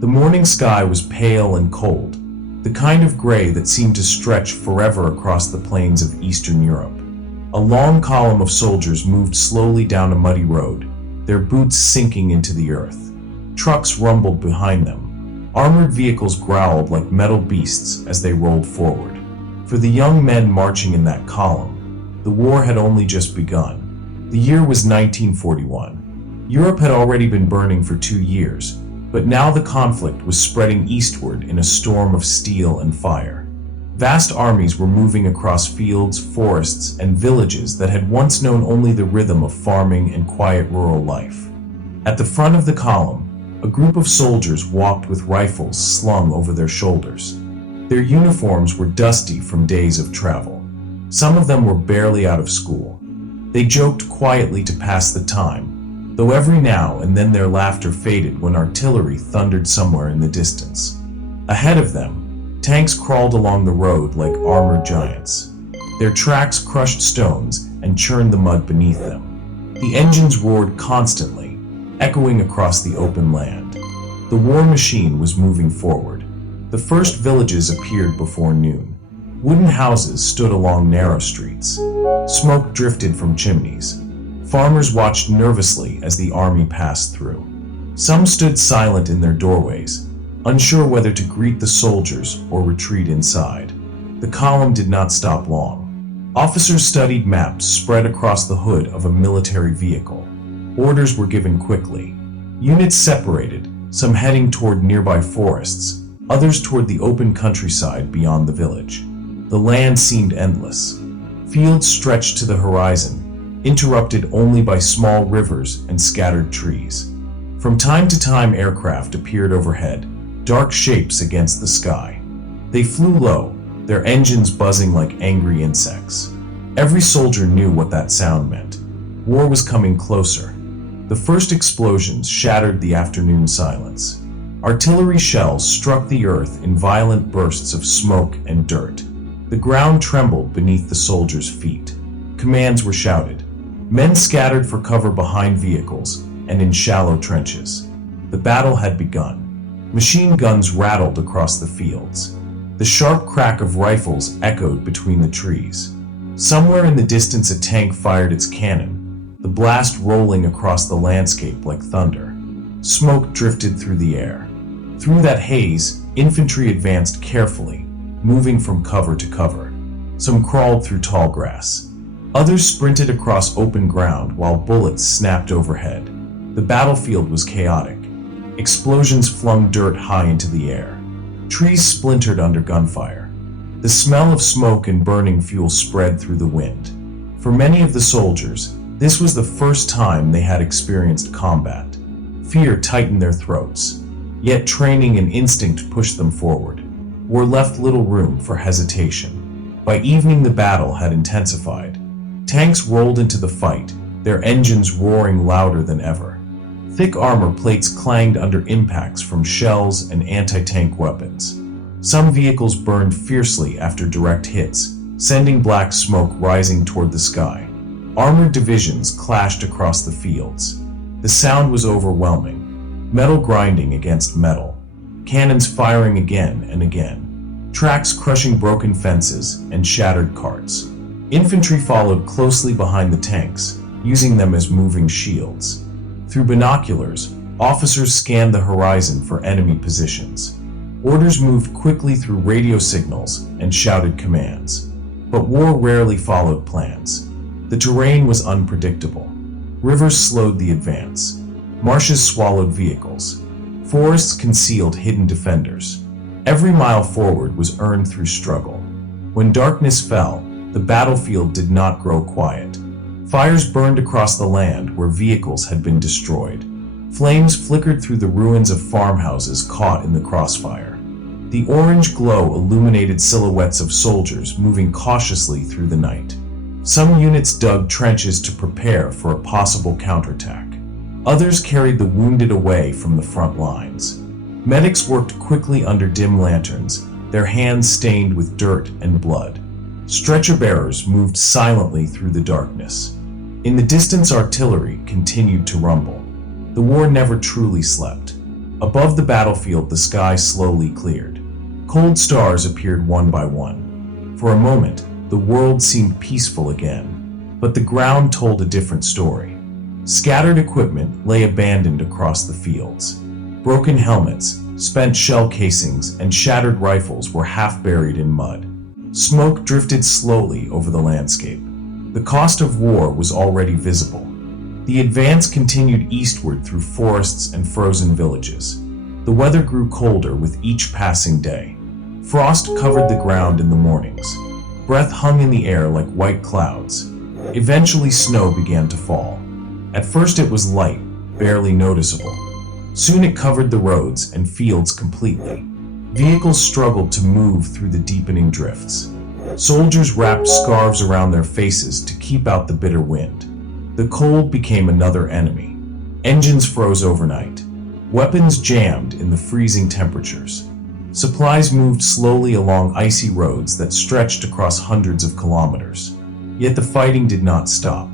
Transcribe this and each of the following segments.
The morning sky was pale and cold, the kind of gray that seemed to stretch forever across the plains of Eastern Europe. A long column of soldiers moved slowly down a muddy road, their boots sinking into the earth. Trucks rumbled behind them. Armored vehicles growled like metal beasts as they rolled forward. For the young men marching in that column, the war had only just begun. The year was 1941. Europe had already been burning for 2 years, but now the conflict was spreading eastward in a storm of steel and fire. Vast armies were moving across fields, forests, and villages that had once known only the rhythm of farming and quiet rural life. At the front of the column, a group of soldiers walked with rifles slung over their shoulders. Their uniforms were dusty from days of travel. Some of them were barely out of school. They joked quietly to pass the time, though every now and then their laughter faded when artillery thundered somewhere in the distance. Ahead of them, tanks crawled along the road like armored giants. Their tracks crushed stones and churned the mud beneath them. The engines roared constantly, echoing across the open land. The war machine was moving forward. The first villages appeared before noon. Wooden houses stood along narrow streets. Smoke drifted from chimneys. Farmers watched nervously as the army passed through. Some stood silent in their doorways, unsure whether to greet the soldiers or retreat inside. The column did not stop long. Officers studied maps spread across the hood of a military vehicle. Orders were given quickly. Units separated, some heading toward nearby forests, others toward the open countryside beyond the village. The land seemed endless. Fields stretched to the horizon, interrupted only by small rivers and scattered trees. From time to time, aircraft appeared overhead, dark shapes against the sky. They flew low, their engines buzzing like angry insects. Every soldier knew what that sound meant. War was coming closer. The first explosions shattered the afternoon silence. Artillery shells struck the earth in violent bursts of smoke and dirt. The ground trembled beneath the soldiers' feet. Commands were shouted. Men scattered for cover behind vehicles and in shallow trenches. The battle had begun. Machine guns rattled across the fields. The sharp crack of rifles echoed between the trees. Somewhere in the distance, a tank fired its cannon, the blast rolling across the landscape like thunder. Smoke drifted through the air. Through that haze, infantry advanced carefully, moving from cover to cover. Some crawled through tall grass. Others sprinted across open ground while bullets snapped overhead. The battlefield was chaotic. Explosions flung dirt high into the air. Trees splintered under gunfire. The smell of smoke and burning fuel spread through the wind. For many of the soldiers, this was the first time they had experienced combat. Fear tightened their throats. Yet training and instinct pushed them forward. War left little room for hesitation. By evening, the battle had intensified. Tanks rolled into the fight, their engines roaring louder than ever. Thick armor plates clanged under impacts from shells and anti-tank weapons. Some vehicles burned fiercely after direct hits, sending black smoke rising toward the sky. Armored divisions clashed across the fields. The sound was overwhelming. Metal grinding against metal. Cannons firing again and again. Tracks crushing broken fences and shattered carts. Infantry followed closely behind the tanks, using them as moving shields. Through binoculars, officers scanned the horizon for enemy positions. Orders moved quickly through radio signals and shouted commands. But war rarely followed plans. The terrain was unpredictable. Rivers slowed the advance. Marshes swallowed vehicles. Forests concealed hidden defenders. Every mile forward was earned through struggle. When darkness fell, the battlefield did not grow quiet. Fires burned across the land where vehicles had been destroyed. Flames flickered through the ruins of farmhouses caught in the crossfire. The orange glow illuminated silhouettes of soldiers moving cautiously through the night. Some units dug trenches to prepare for a possible counterattack. Others carried the wounded away from the front lines. Medics worked quickly under dim lanterns, their hands stained with dirt and blood. Stretcher bearers moved silently through the darkness. In the distance, artillery continued to rumble. The war never truly slept. Above the battlefield, the sky slowly cleared. Cold stars appeared one by one. For a moment, the world seemed peaceful again, but the ground told a different story. Scattered equipment lay abandoned across the fields. Broken helmets, spent shell casings, and shattered rifles were half buried in mud. Smoke drifted slowly over the landscape. The cost of war was already visible. The advance continued eastward through forests and frozen villages. The weather grew colder with each passing day. Frost covered the ground in the mornings. Breath hung in the air like white clouds. Eventually, snow began to fall. At first it was light, barely noticeable. Soon it covered the roads and fields completely. Vehicles struggled to move through the deepening drifts. Soldiers wrapped scarves around their faces to keep out the bitter wind. The cold became another enemy. Engines froze overnight. Weapons jammed in the freezing temperatures. Supplies moved slowly along icy roads that stretched across hundreds of kilometers. Yet the fighting did not stop.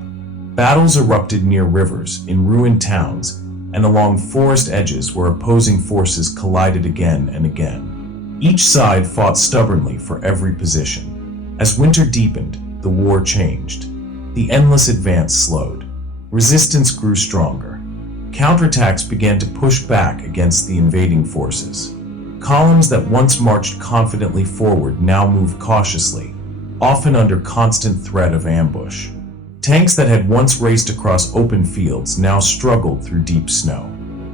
Battles erupted near rivers, in ruined towns, and along forest edges where opposing forces collided again and again. Each side fought stubbornly for every position. As winter deepened, the war changed. The endless advance slowed. Resistance grew stronger. Counterattacks began to push back against the invading forces. Columns that once marched confidently forward now moved cautiously, often under constant threat of ambush. Tanks that had once raced across open fields now struggled through deep snow.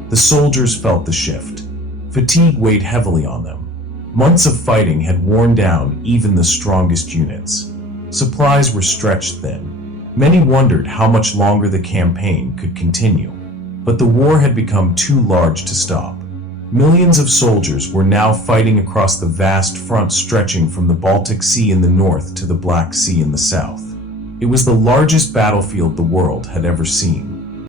The soldiers felt the shift. Fatigue weighed heavily on them. Months of fighting had worn down even the strongest units. Supplies were stretched thin. Many wondered how much longer the campaign could continue. But the war had become too large to stop. Millions of soldiers were now fighting across the vast front stretching from the Baltic Sea in the north to the Black Sea in the south. It was the largest battlefield the world had ever seen.